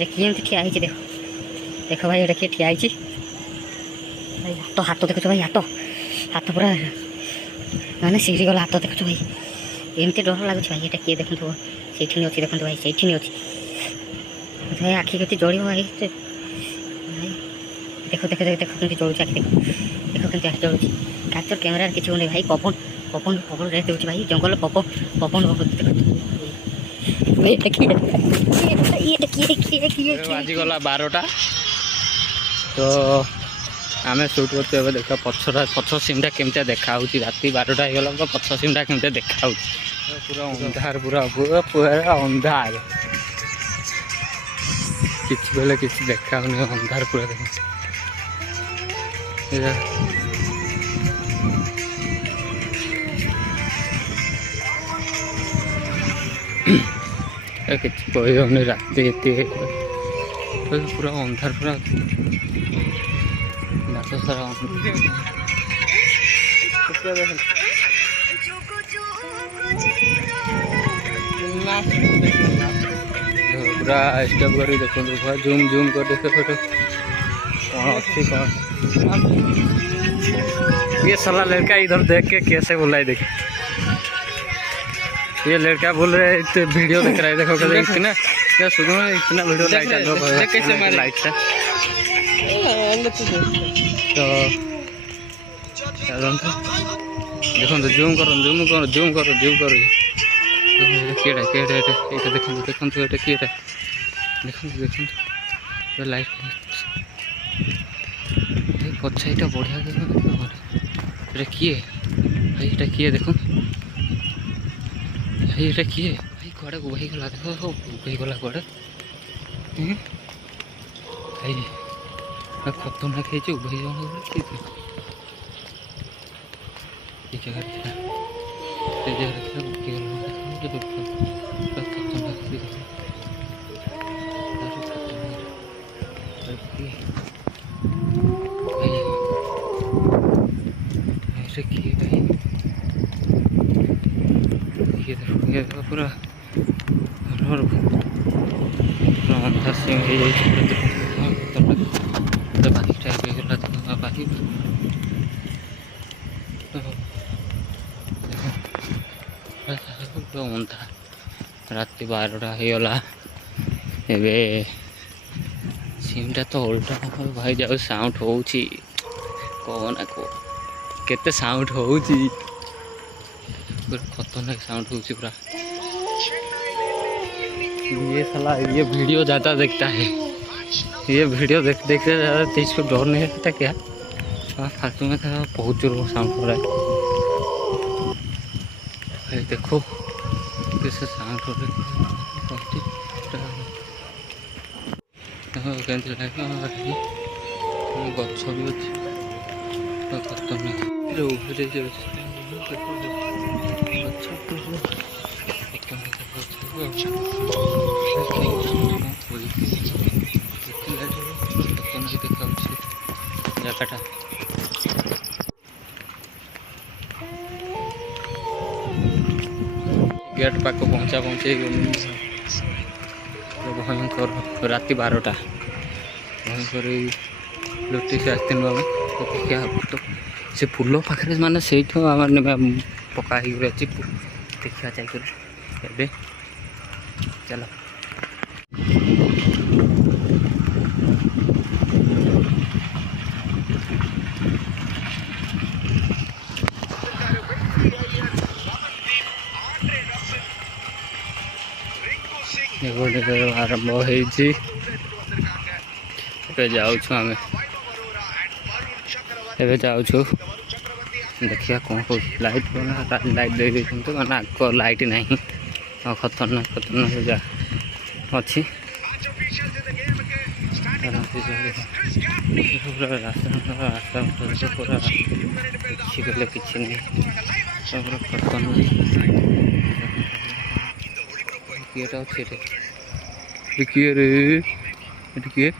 देखिए एमती ठिया देख देख भाई एटा किए ठिया भाई हाथ देखु भाई हाथ पूरा मैंने सीढ़ी गला हाथ देखु भाई एमती डर लगुच भाई ये किए देखो से अच्छी देखो भाई से अच्छी भाई आखि के जड़ भाई देख देख देख देख कमी जलुच आखि देख देख कमी आखि जलुच कैप्चर कैमेरा किसी नहीं भाई पवन पवन पवन रेस देती भाई जंगल पवन पवन बाजिगला 12टा तो आम सुट कर देख पछ सीमटा केमती देखा राति 12टा होगा तो पछ सीमटा केमती देखा पूरा अंधार पूरा पूरा पूरा अंधार किसी बेले किसी देखा अंधार पूरा देख किसी कहनी राति पूरा अंधार पूरा बास सारा पूरा स्टॉप कर देखो जूम जूम कर देख कौन अच्छी कौन ये साला लड़का इधर देख के कैसे बोला है देख ये लड़का बोल रहे है वीडियो देख रहा है देखो इतना क्या सुनो इतना वीडियो लाइक कैसे लाइक था तो देखो जूम करो जूम करो जूम करो जूम करो किएटा किएटा ये देखो देखो ये किएटा देखो देखो लाइट पछा यहाँ बढ़िया ये किए भाई ये किए देखो भाई ये किए भाई कड़े उबई गला देखो उबई गला कड़े भाई खतरनाक है उबई जगह पूरा अंधा सिंह बाकी टाइप बाकी अंधा राति 12टा होगला एबे सिमटा तो उल्टा भाई जाओ साउंड हो कहना केते साउंड हो पूरा खतरनाक साउंड हो पूरा ये साला ये वीडियो ज़्यादा देखता है ये वीडियो देखते ज़्यादा तेज को डर नहीं लगता क्या फालतू में था बहुत जोर साउंड हो रहा है देखो कैसे साउंड हो रहा है गच भी अच्छे खतरनाक जगटा गेट पाक पहुँचा पहुँचे भयंकर राति 12टा भयंकर लुटी से आसती आम तो देखा तो से फूल पाखे मानने से पका अच्छी देखा जाए चलो आरंभ हो जाऊँ देखिए कौन कौन लाइट लाइट दे मैंने आग लाइट ना खतरनाक खतरनाक जा अच्छी पूरा रास्ता पूरा किसी गले किसी नहीं पूरा खतरनाक किएटा अच्छे किए रे किए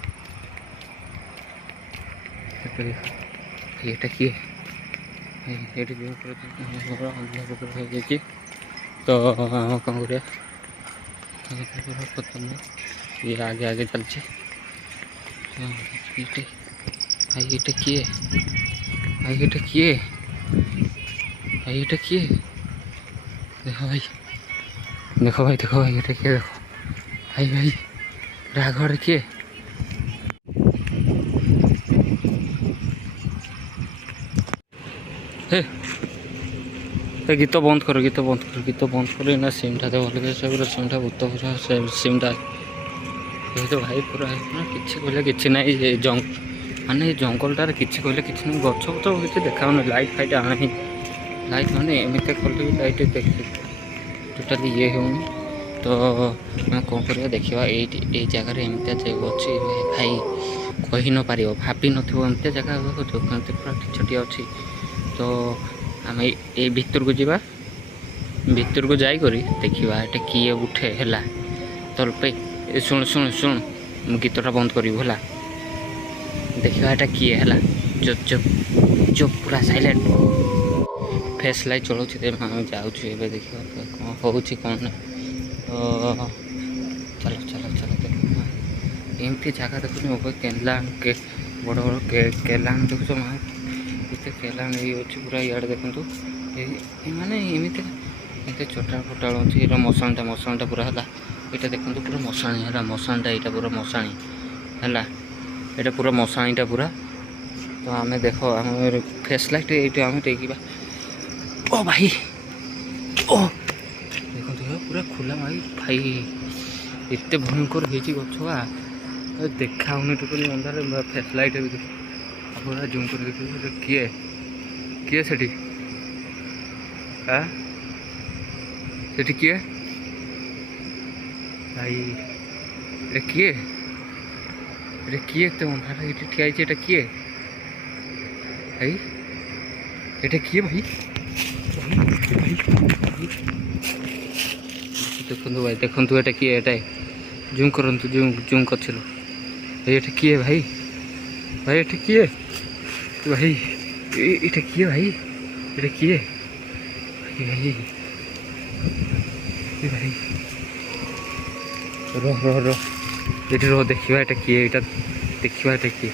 ये किए तो आम कौन खतरनाक ये आगे आगे चलছে भाई এটা কি भाई এটা কি भाई এটা কি देखो भाई देखो भाई देखो भाई এটা কি देखो भाई भाई राघर किए गीत बंद करो गीत बंद करो गीत बंद करो ना सिमटा तो भल पूरा सिमटा भूत पूरा सिमटा ये तो भाई पूरा ना किसी कहले कि ना माने जंगलटार किसी कहले कि गच तो किसी देखा लाइट फाइट आने लाइट माने एमती कल लाइट देख टोटाली ये होनी तो मैं कौन कर देखा ये जगार एमती अच्छी भाई कही न पार भाभी नमती जगह पूरा छुट्टी अच्छी तो आम ये भितर को जावा भितर को जाकर देखा ये किए उठे है तल पे शुण शुण शुण गीतटा बंद करूँ है देखा ये किए है जो जो जो पूरा साइलेंट फेस लाइट चलाऊँ जाऊँ देखा कौन हो कौन ना तो चलो चलो चलो देखो एमती जगह देखो केला के बड़ बड़ केलान देखो माँ ये केलान ये अच्छी पूरा इे देखो माने एमती एमती चटा फटाड़ अच्छी मशाणीटा पूरा है ये देखो पूरा मशाणी है मशाणीटा यहाँ पूरा मशाणी है ये पूरा मशाणीटा पूरा तो आम देख आम फेस लाइट ये आम देखा ओ भाई ओ देखो देखो पूरा खुला भाई भाई एत भयंकर होगा देखा टोटली अंधार फेस लाइट पूरा जूम कर देखिए किए किए से किए भाई ये किए किए तो अंधार ये ठिया ये किए भाई ये किए भाई देखो भाई देखो ये किए जूम करूँ जूम जूम कर ये किए भाई भाई ये किए भाई ये किए भाई ये किए भाई भाई रह रह रह ये रह देखा ये किए यहाँ देखा ये किए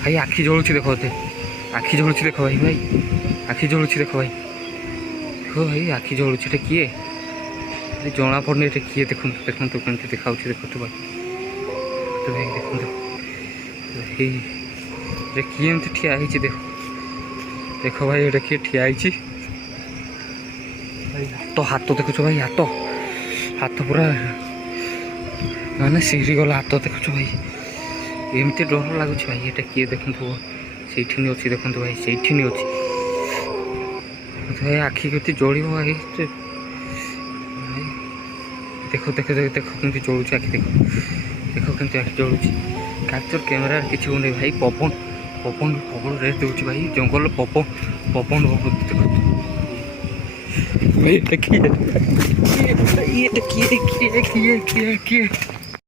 भाई आखि जलुची देख आखि जलुची देख भाई भाई आखि जलुची देख भाई देखो भाई आखि जलुची किए जना पड़नी ये किए देखो देखो कमी देखा देखो भाई तो भाई देखो ये किए एमती ठिया देखो देखो भाई ये किए ठिया तो हाथ देखो भाई हाथ हाथ पूरा माने सीरी गला हाथ देखो भाई एमती डर लगुच भाई ये किए देखो से अच्छी देखो भाई से अच्छी भाई आखि के जल भाई देखो देखो देखो देखो कमी जलुची आखि देखो देखो कमी आखि जलुची कैप्चर कैमेरा किसी नहीं भाई पवन पवन प्रबल रेस दूसरी भाई जंगल पवन पवन देखो भाई देखिए ये देखिए